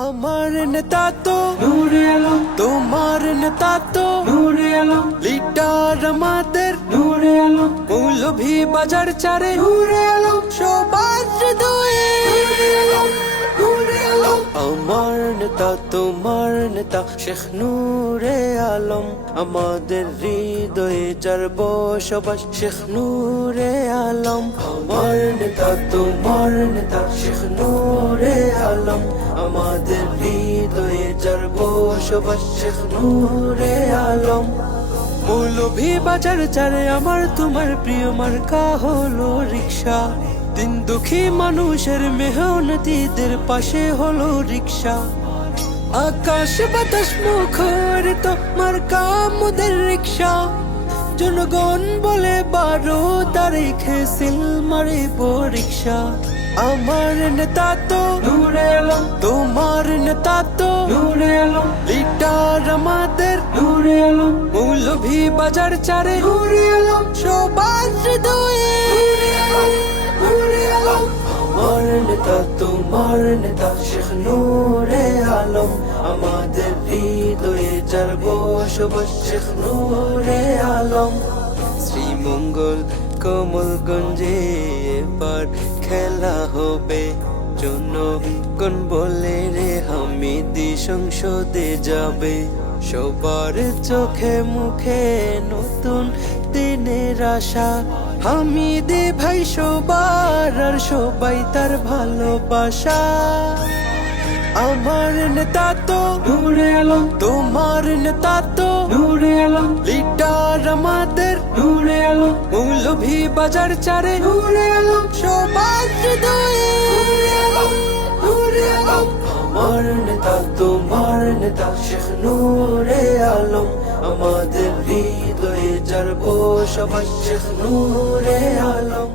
আমার নেতা তো নূরে আলম, তোমার নেতা তো নূরে আলম, লিডার আমাদের নূরে আলম, মৌলভী বাজার চারে নূরে আলম, সবার হৃদয়ে নূরে আলম, নূরে আলম। আমার নেতা তোমার নেতা শেখ নূরে আলম, আমাদের হৃদয়ে যার বসবাস শেখ নূরে আলম। আমার নেতা তোমার নেতা শেখ নূরে আলম, আমাদের হৃদয়ে যার বসবাস শেখ নূরে আলম। মৌলভী বাজার চারে আমার তোমার প্রিয় মার্কা হলো রিক্সা, দিন দুঃখী মানুষের মেহনতিদের পাশে হলো রিক্সা। আকাশ বাতাস মুখরিত মার্কা মোদের রিক্সা, জনগণ বলে 12 তারিখে সিল মারিব রিক্সা। আমার নেতা তো নূরে আলম, তোমার নেতা তো নূরে আলম, লিডার আমাদের নূরে আলম, মৌলভী বাজার চারে নূরে আলম, সবার হৃদয়ে নূরে আলম। আমার নেতা তোমার নেতা শেখ নূরে আলম, আমাদের হৃদয়ে যার বসবাস শেখ নূরে আলম। শ্রীমঙ্গল কমলগঞ্জে এবার খেলা হবে, জনগণ বলে রে হামিদি সংসদে যাবে। সবার চোখে মুখে নতুন দিনের আশা, হামিদি ভাই সবার আর সবাই তার ভালোবাসা। আমার নেতা তো নূরে আলম, তোমার নেতা তো নূরে আলম, লিডার আমাদের নূরে আলম, মৌলভী বাজার চারে নূরে আলম, সবার হৃদয়ে নূরে আলম, নূরে আলম। আমার নেতা তোমার নেতা শেখ নূরে আলম, আমাদের হৃদয়ে যার বসবাস শেখ নূরে আলম।